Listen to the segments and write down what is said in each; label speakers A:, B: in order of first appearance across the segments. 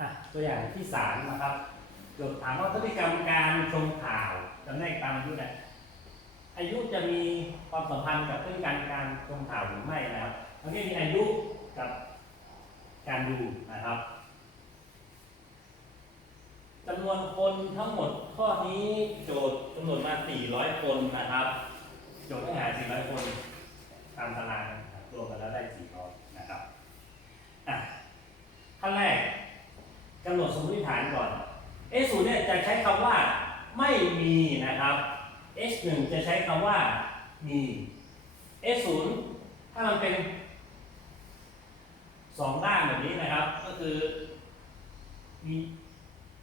A: อะตัวอย่างที่สามนะครับโจทย์ถามว่าพฤติกรรมการชมข่าวจำแนกตามอายุนี่ยอายุจะมีความสัมพันธ์กับพฤติกรรมการชมข่าวหรือไม่นะครับมันก็มีอายุกับการดูนะครับจำนวนคนทั้งหมดข้อนี้โจทย์กำหนดมา 400 คนนะครับ โจทย์ให้หา 400 คน ตามตารางนะครับรวมกันแล้วได้ 400 S0 เนี่ยจะใช้คำว่าไม่มีนะครับ S1 จะใช้คำว่ามี S0 ถ้ามันเป็นสองด้านแบบนี้นะครับ ก็คือมี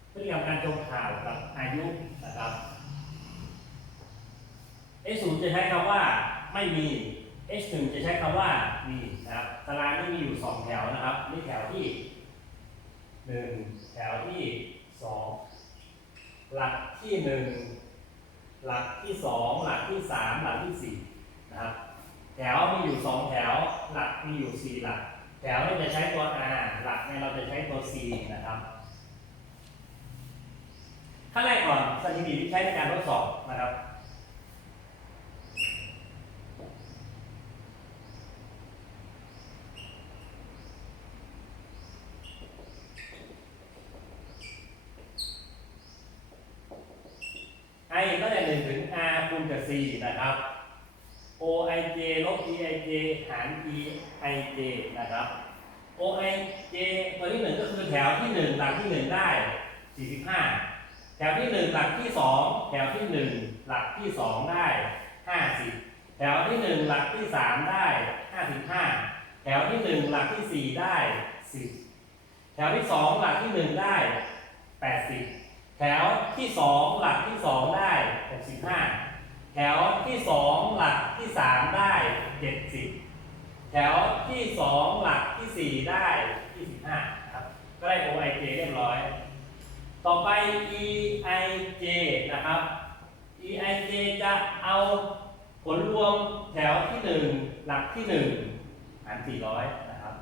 A: เพื่อกรรมการจมข่าวกับอายุนะครับ S0 จะใช้คำว่าไม่มี S1 จะใช้คำว่ามีนะครับตารางนี้มีอยู่ 2 แถวนะครับนี่แถวที่ 1 แถวที่ สองหลักที่หนึ่งหลักที่สองหลักที่สามหลักที่สี่นะครับแถวมีอยู่สองแถวหลักมีอยู่สี่หลัก แถวเนี่ยจะใช้ตัว R หลักเนี่ยเราจะใช้ตัว C นะครับขั้นแรกก่อนสถิติที่ใช้ในการทดสอบนะครับ i ตั้งแต่1ถึง r คูณกับ c นะครับ oij ลบ eij หาร eij นะครับ oij ตัวที่ 1 ก็คือแถวที่ 1 หลักที่ 1 ได้ 45 แถวที่ 1 หลักที่ 2 แถวที่ 1 หลักที่ 2 ได้ 50 แถวที่ 1 หลักที่ 3 ได้ 55 แถวที่ 1 หลักที่ 4 ได้ 10 แถวที่ 2 หลักที่ 1 ได้ 80 แถวที่สองหลักที่สองได้ 65 แถวที่สองหลักที่สามได้ 70 แถวที่สองหลักที่สี่ได้ 25ครับก็ได้ OIJ เรียบร้อย ต่อไป EIJ นะครับ EIJ จะเอาผลรวมแถวที่หนึ่งหลักที่หนึ่งหาร400 นะครับ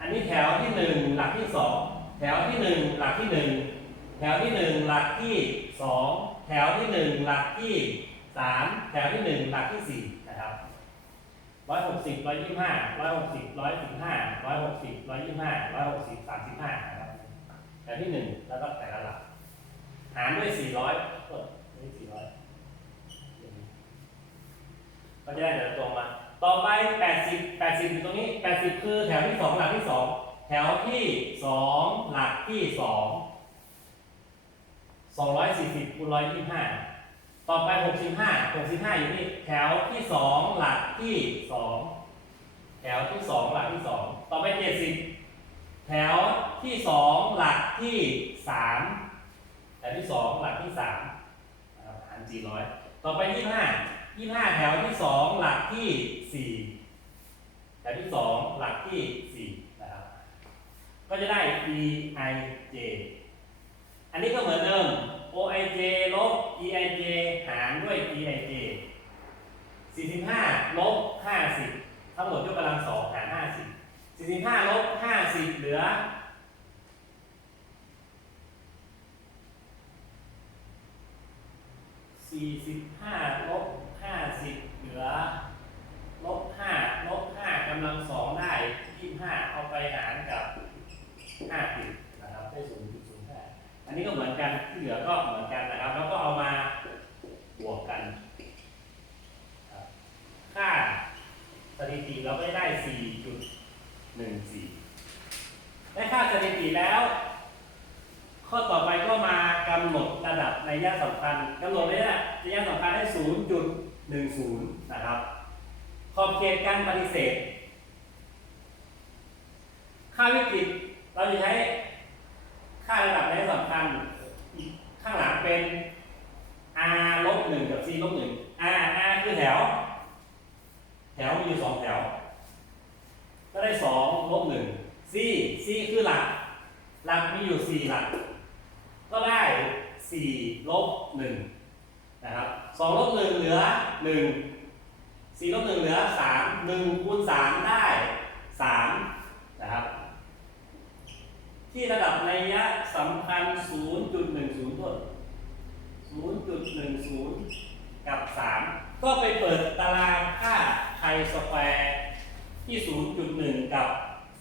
A: อันนี้แถวที่หนึ่งหลักที่สองแถวที่หนึ่งหลักที่หนึ่ง แถวที่หนึ่งหลักที่สองแถวที่หนึ่งหลักที่สามแถวที่หนึ่งหลักที่สี่นะครับร้อยหกสิบร้อยยี่ห้าร้อยหกสิบร้อยสิบห้าร้อยหกสิบร้อยยี่ห้าร้อยหกสิบสามสิบห้านะครับแถวที่หนึ่งแล้วก็แต่ละหลัก หารด้วยสี่ร้อยก็ได้สี่ร้อยก็จะได้แต่ละตัวมา ต่อไปแปดสิบแปดสิบอยู่ตรงนี้แปดสิบคือแถวที่สองหลักที่สองแถวที่สองหลักที่สอง สองร้อยสี่สิบคูณร้อยยี่ห้าต่อไปหกสิบห้าหกสิบห้าอยู่นี่แถวที่สองหลักที่สองแถวที่สองหลักที่สองต่อไปเจ็ดสิบแถวที่สองหลักที่สามแถวที่สองหลักที่สามนะครับหารสี่ร้อยต่อไปยี่ห้ายี่ห้าแถวที่สองหลักที่สี่แถวที่สองหลักที่สี่นะครับ ก็จะได้ e i j อันนี้ก็เหมือนเดิม OIJ ลบ EIJ หารด้วย EIJ 45ลบ50 ทั้งหมดยกกำลังสองหาร 50 45ลบ50 เหลือ 45 ลบ 50 เหลือ ลบ 5 ลบ 5กำลังสองได้ 25 เอาไปหารกับ 50 นะครับ ได้ 0.05 อันนี้ก็เหมือนกันที่เหลือก็เหมือนกันนะครับ แล้วก็เอามาบวกกันครับค่าสถิติเราก็ได้ 4.14 ได้ค่าสถิติแล้ว ข้อต่อไปก็มากำหนด ระยะสำคัญกำหนดระยะระยะสำคัญได้ 0.10 นะครับ ขอบเขตการปฏิเสธ ค่าวิกฤตเราจะใช้ค่าระดับในสำคัญ ข้างหลังเป็น r ลบหนึ่งกับ c ลบหนึ่ง r r คือแถว แถวมีอยู่สองแถว ก็ได้สองลบหนึ่ง c c คือหลัก หลักมีอยู่สี่หลัก ก็ได้ สี่ลบหนึ่งนะครับสองลบหนึ่งเหลือหนึ่งสี่ลบหนึ่งเหลือสามหนึ่งคูณสามได้สามนะครับ ที่ระดับนัยะสำคัญ 0.10 ต้น 0.10 กับ 3 ก็ไปเปิดตารางค่าไทสแควร์ที่ 0.1 กับ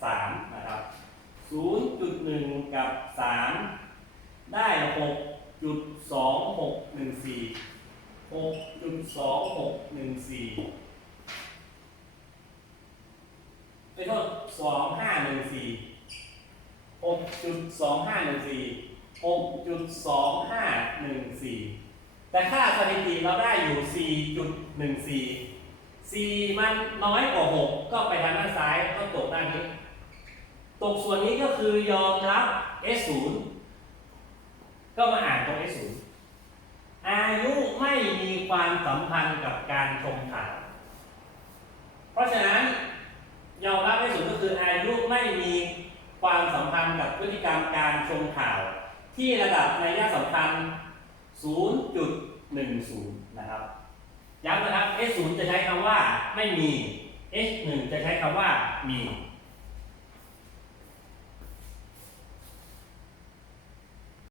A: 3 นะครับ 0.1 กับ 3 ได้ จุดสองหกหนึ่งสี่หกจุดสองหกหนึ่งสี่ไม่โทษสองห้าหนึ่งสี่หกจุดสองห้าหนึ่งสี่หกจุดสองห้าหนึ่งสี่แต่ค่าสถิติเราได้อยู่สี่จุดหนึ่งสี่สี่มันน้อยกว่าหกก็ไปทางด้านซ้ายก็ตกด้านนี้ ตกส่วนนี้ก็คือยอมรับ S ศูนย์ ก็มาอ่านตรง S0 อายุไม่มีความสัมพันธ์กับการชมข่าวเพราะฉะนั้นยอมรับ S0 ก็คืออายุไม่มีความสัมพันธ์กับพฤติกรรมการชมข่าว ที่ระดับในยะสำคัญ 0.10 นะครับ ย้ำนะครับ S0 จะใช้คำว่าไม่มี S1 จะใช้คำว่ามี